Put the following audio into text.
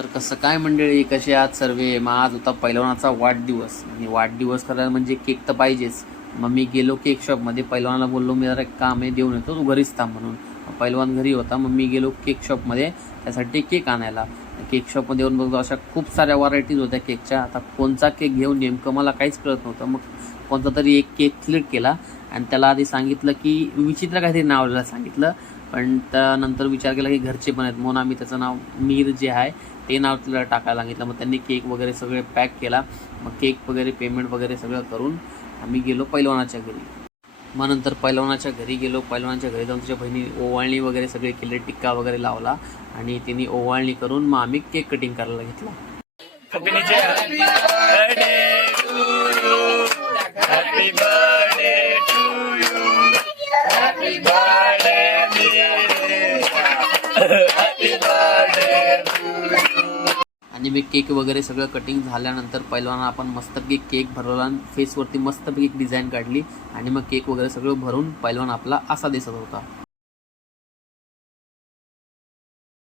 तर कसं काय मंडळी, कसे आहात सर्वे? मग आज होता पैलवानाचा वाढदिवस आणि वाढदिवस करायला म्हणजे केक तर पाहिजेच. मग मी गेलो केक शॉपमध्ये. पैलवानाला बोललो मी जरा एक काम आहे, देऊन येतो, तू घरीच थांब म्हणून. पैलवान घरी होता. मग मी गेलो केक शॉपमध्ये त्यासाठी केक आणायला. केक शॉपमध्ये येऊन बघतो अशा खूप साऱ्या व्हरायटीज होत्या केकच्या. आता कोणचा केक घेऊन नेमकं मला काहीच कळत नव्हतं. मग कोणता तरी एक केक सिलेक्ट केला आणि त्याला आधी सांगितलं की विचित्र काहीतरी नाव लिहायला सांगितलं. पण त्यानंतर विचार केला की घरचे पण आहेत म्हणून आम्ही त्याचं नाव मीर जे आहे ते नाव तिला टाकायला सांगितलं. मग त्यांनी केक वगैरे सगळे पॅक केला. मग केक वगैरे पेमेंट वगैरे सगळं करून आम्ही गेलो पैलवानाच्या घरी. मग नंतर पैलवानाच्या घरी गेलो. पैलवानाच्या घरी जाऊन तुझ्या बहिणी ओवाळणी वगैरे सगळे केले, टिक्का वगैरे लावला आणि तिने ओवाळणी करून मग आम्ही केक कटिंग करायला घेतला. आणि मी केक वगैरे सगळं कटिंग झाल्यानंतर पैलवाना आपण मस्तपैकी केक भरवला आणि फेसवरती मस्तपैकी डिझाईन काढली आणि मग केक वगैरे सगळं भरून पैलवान आपला असा दिसत होता.